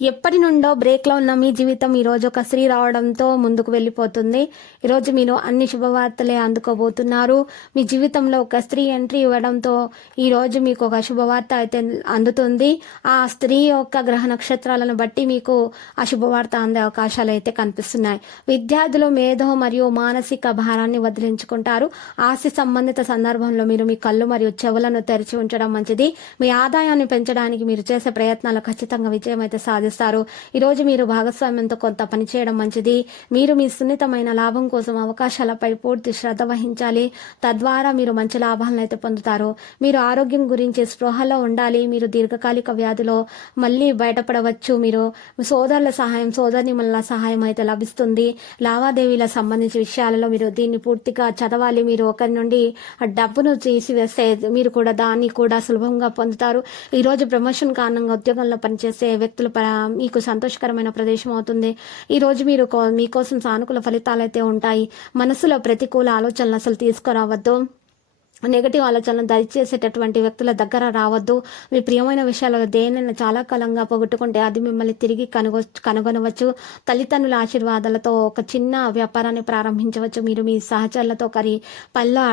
ఎప్పటి నుండో బ్రేక్లో ఉన్న మీ జీవితం ఈ రోజు ఒక స్త్రీ రావడంతో ముందుకు వెళ్ళిపోతుంది. ఈ రోజు మీరు అన్ని శుభవార్తలే అందుకోబోతున్నారు. మీ జీవితంలో ఒక స్త్రీ ఎంట్రీ ఇవ్వడంతో ఈ రోజు మీకు ఒక శుభవార్త అయితే అందుతుంది. ఆ స్త్రీ యొక్క గ్రహ నక్షత్రాలను బట్టి మీకు ఆ శుభవార్త అందే అవకాశాలు అయితే కనిపిస్తున్నాయి. విద్యార్థులు మేధో మరియు మానసిక భారాన్ని వదిలించుకుంటారు. ఆస్తి సంబంధిత సందర్భంలో మీరు మీ కళ్ళు మరియు చెవులను తెరిచి ఉంచడం మంచిది. మీ ఆదాయాన్ని పెంచడానికి మీరు చేసే ప్రయత్నాలు ఖచ్చితంగా విజయం అయితే సాధిస్తారు ఈ రోజు మీరు భాగస్వామ్యంతో కొంత పనిచేయడం మంచిది. మీరు మీ సున్నితమైన లాభం కోసం అవకాశాలపై పూర్తి శ్రద్ధ వహించాలి. తద్వారా మీరు మంచి లాభాలను అయితే పొందుతారు. మీరు ఆరోగ్యం గురించి స్పృహలో ఉండాలి. మీరు దీర్ఘకాలిక వ్యాధిలో మళ్ళీ బయటపడవచ్చు. మీరు సోదరుల సహాయం సోదరిమల సహాయం అయితే లభిస్తుంది. లావాదేవీల సంబంధించిన విషయాలలో మీరు దీన్ని పూర్తిగా చదవాలి. మీరు ఒకరి నుండి డబ్బును తీసివేస్తే మీరు కూడా దాన్ని కూడా సులభంగా పొందుతారు. ఈ రోజు ప్రమోషన్ కారణంగా ఉద్యోగంలో పనిచేసే వ్యక్తుల మీకు సంతోషకరమైన ప్రదేశం అవుతుంది. ఈరోజు మీరు మీకోసం సానుకూల ఫలితాలు అయితే ఉంటాయి. మనసులో ప్రతికూల ఆలోచనలు అసలు తీసుకురావద్దు. నెగటివ్ ఆలోచనలు దయచేసేటటువంటి వ్యక్తుల దగ్గర రావద్దు. మీ ప్రియమైన విషయాలలో దేనైనా చాలా కాలంగా పోగొట్టుకుంటే అది మిమ్మల్ని తిరిగి కనుగొ కనుగొనవచ్చు. తల్లిదండ్రుల ఆశీర్వాదాలతో ఒక చిన్న వ్యాపారాన్ని ప్రారంభించవచ్చు. మీరు మీ సహచరులతో కరి పనిలో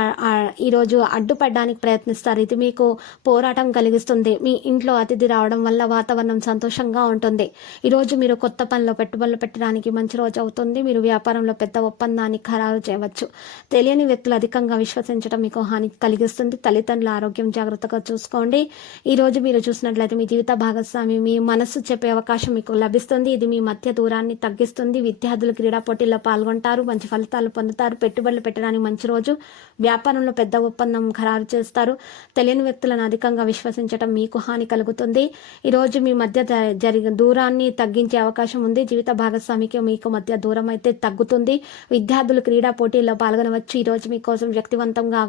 ఈరోజు అడ్డుపడడానికి ప్రయత్నిస్తారు. ఇది మీకు పోరాటం కలిగిస్తుంది. మీ ఇంట్లో అతిథి రావడం వల్ల వాతావరణం సంతోషంగా ఉంటుంది. ఈరోజు మీరు కొత్త పనిలో పెట్టుబడులు పెట్టడానికి మంచి రోజు అవుతుంది. మీరు వ్యాపారంలో పెద్ద ఒప్పందాన్ని ఖరారు చేయవచ్చు. తెలియని వ్యక్తులు అధికంగా విశ్వసించడం మీకు హాని కలిగిస్తుంది. తల్లిదండ్రుల ఆరోగ్యం జాగ్రత్తగా చూసుకోండి. ఈరోజు మీరు చూసినట్లయితే మీ జీవిత భాగస్వామి మీ మనస్సు చెప్పే అవకాశం మీకు లభిస్తుంది. ఇది మీ మధ్య దూరాన్ని తగ్గిస్తుంది. విద్యార్థులు క్రీడా పోటీల్లో పాల్గొంటారు. మంచి ఫలితాలు పొందుతారు. పెట్టుబడులు పెట్టడానికి మంచి రోజు. వ్యాపారంలో పెద్ద ఒప్పందం ఖరారు చేస్తారు. తెలియని వ్యక్తులను అధికంగా విశ్వసించడం మీకు హాని కలుగుతుంది. ఈరోజు మీ మధ్య జరిగే దూరాన్ని తగ్గించే అవకాశం ఉంది. జీవిత భాగస్వామికి మీకు మధ్య దూరం అయితే తగ్గుతుంది. విద్యార్థులు క్రీడా పోటీల్లో పాల్గొనవచ్చు. ఈరోజు మీకోసం వ్యక్తివంతంగా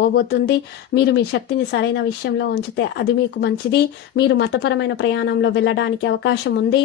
అవ్వబోతుంది. మీరు మీ శక్తిని సరైన విషయంలో ఉంచితే అది మీకు మంచిది. మీరు మతపరమైన ప్రయాణంలో వెళ్ళడానికి అవకాశం ఉంది.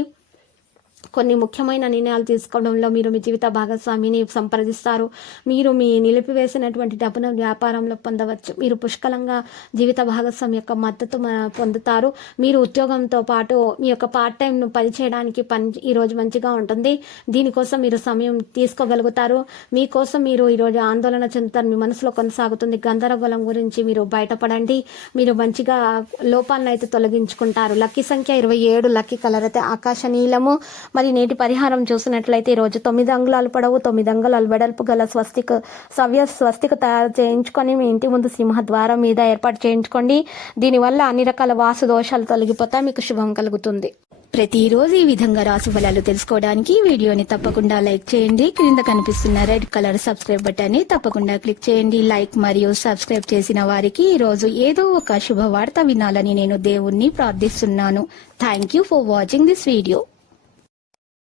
కొన్ని ముఖ్యమైన నిర్ణయాలు తీసుకోవడంలో మీరు మీ జీవిత భాగస్వామిని సంప్రదిస్తారు. మీరు మీ నిలిపివేసినటువంటి డబ్బును వ్యాపారంలో పొందవచ్చు. మీరు పుష్కలంగా జీవిత భాగస్వామి యొక్క మద్దతు పొందుతారు. మీరు ఉద్యోగంతో పాటు మీ యొక్క పార్ట్ టైంను పని చేయడానికి పని ఈరోజు మంచిగా ఉంటుంది. దీనికోసం మీరు సమయం తీసుకోగలుగుతారు. మీకోసం మీరు ఈరోజు ఆందోళన చెందుతారు. మీ మనసులో కొనసాగుతుంది. గందరగోళం గురించి మీరు బయటపడండి. మీరు మంచిగా లోపాలను అయితే తొలగించుకుంటారు. లక్కీ సంఖ్య ఇరవై ఏడు. లక్కీ కలర్ అయితే ఆకాశ నీలము. మరి నేటి పరిహారం చూసినట్లయితే ఈ రోజు తొమ్మిది అంగుళాలు పొడవు తొమ్మిది అంగుళాలు వెడల్పు గల స్వస్తిక సవ్య స్వస్తిక తయారు చేయించుకొని మీ ఇంటి ముందు సింహ ద్వారం మీద ఏర్పాటు చేయించుకోండి. దీనివల్ల అన్ని రకాల వాసు దోషాలు తొలగిపోతాయి మీకు శుభం కలుగుతుంది. ప్రతిరోజు ఈ విధంగా రాశి ఫలాలు తెలుసుకోవడానికి వీడియోని తప్పకుండా లైక్ చేయండి. క్రింద కనిపిస్తున్న రెడ్ కలర్ సబ్స్క్రైబ్ బటన్ని తప్పకుండా క్లిక్ చేయండి. లైక్ మరియు సబ్స్క్రైబ్ చేసిన వారికి ఈ రోజు ఏదో ఒక శుభవార్త వినాలని నేను దేవుణ్ణి ప్రార్థిస్తున్నాను. Thank you for watching this video